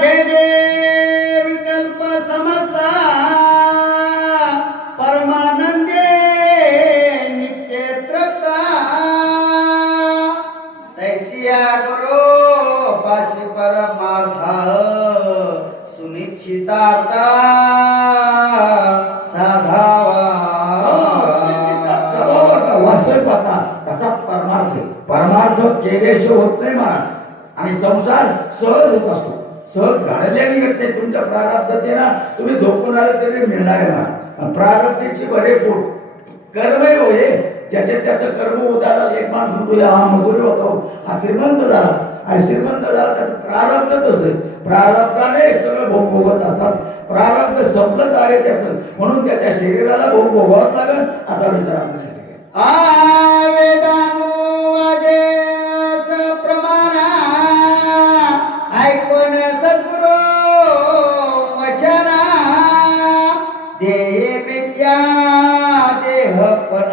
छेदे विकल्प समस्ता परमानंदे नित्य तृप्ता तैसिया गुरु पासी परमार्थ सुनिश्चितार्थ साधावा वास्तविक पाहता तसा परमार्थ परमार्थ केल्याशिवाय होत नाही महाराज. आणि संसार सहज होत असतो. सहज घडलेली घटने तुमच्या प्रारब्धतेना तुम्ही झोपून आले तरी मिळणार आहे महाराज. प्रारब्धीची बरे पोट कर्मय होय ज्याचे त्याचं कर्म उदाहरण. एक माणूस म्हणतो हा मजुरी होतो हा श्रीमंत झाला आणि श्रीमंत झाला त्याचं प्रारब्ध तसं प्रारब्धाने सगळं भोग भोगत असतात. प्रारब्ध संपलं आहे त्याचं म्हणून त्याच्या शरीराला भोग भोगावं लागेल असा विचार आपल्याला वेदानुवादे प्रमाणा ऐकून सद्गुरु वचना देह विद्या देहपण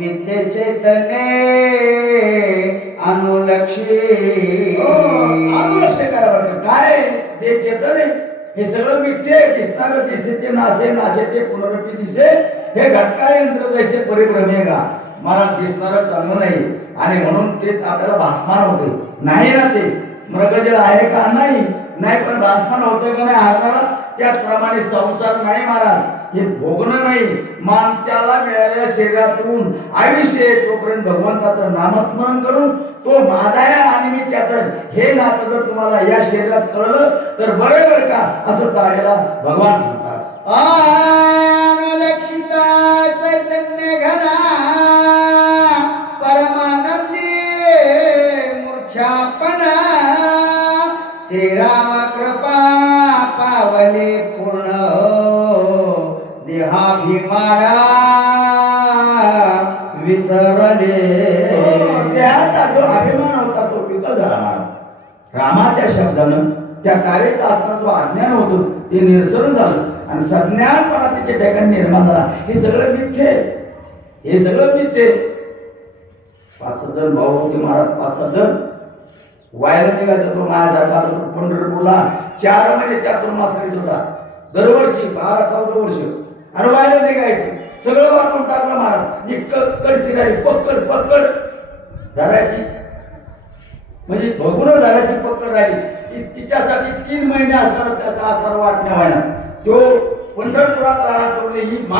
नित्य चैतन्य अनुलक्षी अनुलक्ष करा बरं. काय ते चेतन हे सगळं मिथ्ये दिसणारं दिसे ते नासे नाशे ते पुनरपी दिसे हे घटका यंत्र जैसे परिभ्रमे का मला दिसणारं चांगलं नाही आणि म्हणून तेच आपल्याला भासमान होते नाही ना. ते मृगजळ आहे का नाही नाही पण भासमान होतं का नाही हाताला. त्याचप्रमाणे संसार नाही महाराज हे भोगणं नाही. माणसाला मिळालेल्या शरीरातून आयुष्य तोपर्यंत भगवंताचं नामस्मरण करून तो माझा आहे आणि मी त्याचं हे नातं जर तुम्हाला या शरीरात कळलं तर बरोबर का असं तारेला भगवान सांगतात. अनुलक्षिता चैतन्य घना परमानंदी मूर्छापना श्रीराम कृपा पावले पूर्ण देहाभिमाना विसरले. देहाचा जो अभिमान होता तो विकल झाला महाराज. रामाच्या शब्दानं त्या तारेचा असताना जो अज्ञान होतं ते निरसन झालं आणि सज्ञानपणा त्याच्या ठिकाणी निर्माण झाला. हे सगळं मिथ्ये हे सगळं मिथ्ये. 5-6 जण भाऊ होते महाराज. 5-7 जण वायला निघायचा तो माझ्यासारखा तो पंढरपूरला 4 महिने चातुर्मास करीत होता दरवर्षी 12-14 वर्ष आणि वायला निघायचे. सगळं वाटून टाकलं महाराज. कडची गाडी पक्कड पक्कड धरायची म्हणजे बघून धरायची पक्कड राहिली. तिच्यासाठी 3 महिने असताना त्याचा आस्कार वाटण्या व्हायला तो पंढरपुरात राहणार ही